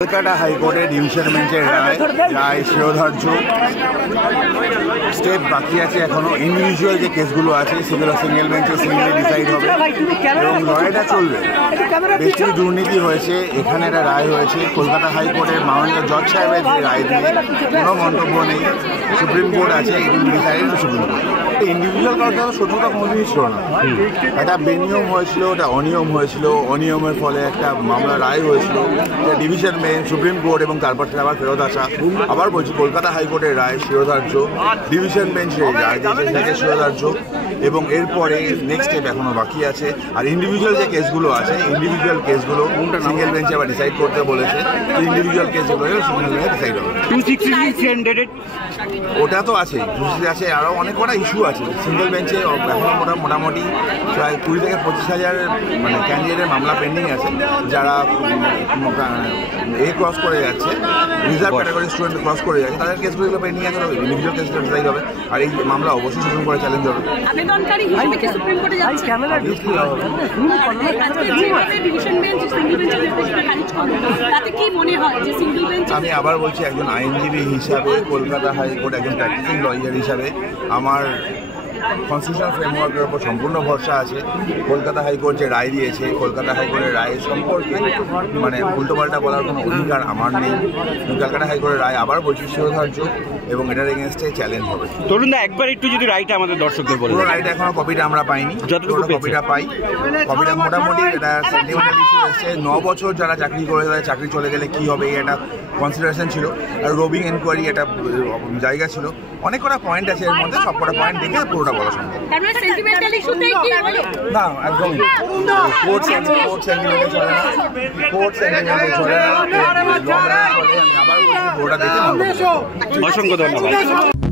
কলকাতা হাইকোর্টের ডিভিশন বেঞ্চের রায় শিরোধার্য। স্টেপ বাকি আছে এখনো। ইন্ডিভিজুয়াল যে কেসগুলো আছে সেগুলো সিঙ্গেল বেঞ্চে সিঙ্গেল ডিসাইড হবে এবং লড়াইটা চলবে। বেশি দুর্নীতি হয়েছে, এখানে একটা রায় হয়েছে। কলকাতা হাইকোর্টের মাননীয় জজ সাহেবের যে রায় দিয়ে কোনো মন্তব্য নেই। সুপ্রিম কোর্ট আছে, এটি ডিসাইড সুপ্রিম কোর্ট। ইন্ডিভিজুয়াল কারণে শত্রুতা কোনোদিনই ছিল না। একটা বেনিয়ম হয়েছিল, একটা অনিয়ম হয়েছিল। অনিয়মের ফলে একটা মামলা রায় হয়েছিল, ডিভিশন বেঞ্চ, সুপ্রিম কোর্ট এবং তারপর থেকে আবার ফেরত আসা। আবার বলছি, কলকাতা হাইকোর্টের রায় শিরোধার্য, ডিভিশন বেঞ্চের রায় দিয়েছে শিরোধার্য এবং এরপরে নেক্সট স্টেপ এখনো বাকি আছে। আর ইন্ডিভিজুয়াল যে কেসগুলো আছে, ইন্ডিভিজুয়াল কেসগুলো সিঙ্গেল বেঞ্চে আবার ডিসাইড করতে বলেছে। ইন্ডিভিজুয়াল কেসগুলো সিঙ্গেল বেঞ্চে ডিসাইড হবে। ওটা তো আছে, আছে আরও অনেক কটা ইস্যু আছে সিঙ্গেল বেঞ্চে। এখনো মোটামুটি প্রায় 20 থেকে 25,000 মানে ক্যান্ডিডেটের মামলা পেন্ডিং আছে, যারা ক্রস করে যাচ্ছে, রিজার্ভ ক্যাটাগরি স্টুডেন্ট ক্রস করে যাচ্ছে, তাদের কেসগুলো পেন্ডিং আছে। ইন্ডিভিজুয়াল কেসটা ডিসাইড হবে আর এই মামলা অবশ্যই সুপ্রিম কোর্টে চ্যালেঞ্জ হবে। আবেদনকারী হিসেবে কি সুপ্রিম কোর্টে যাচ্ছে? আমি আবার বলছি, একজন আইনজীবী হিসাবে, কলকাতা হাইকোর্ট একজন প্র্যাকটিসিং লয়ার হিসাবে আমার কনস্টিটিউশনাল ফ্রেমওয়ার্কের উপর সম্পূর্ণ ভরসা আছে। কলকাতা হাইকোর্ট যে রায় দিয়েছে, কলকাতা হাইকোর্টের রায়ের সম্পর্কে মানে উল্টোপাল্টা বলার কোনো অধিকার আমার নেই। কলকাতা হাইকোর্টের রায় আবার বলছি শিরোধার্য এবং এটার এগেনস্টে চ্যালেঞ্জ হবে। তরুণদা, একবার একটু যদি রায়টা আমাদের দর্শকদের বলুন। পুরো রায়টা এখনো কপিটা আমরা পাইনি, যতটুকু কপিটা পাই, কপিটা মোটামুটি এটা সেন্টিমেন্টাল ইস্যু এসছে। 9 বছর যারা চাকরি করে, তাদের চাকরি চলে গেলে কী হবে, এটা কনসিডারেশন ছিল। আর রোবিং এনকোয়ারি একটা জায়গা ছিল। অনেক কটা পয়েন্ট আছে, এর মধ্যে সব কটা পয়েন্ট দেখে পুরোটা বলা সম্ভব না। একদমই কোর্ট সেন্টিমেন্টে চলে না, কোর্ট সেন্টিমেন্টে চলে না। আমি আবার বলছি, পুরোটা দেখে অসংখ্য ধন্যবাদ।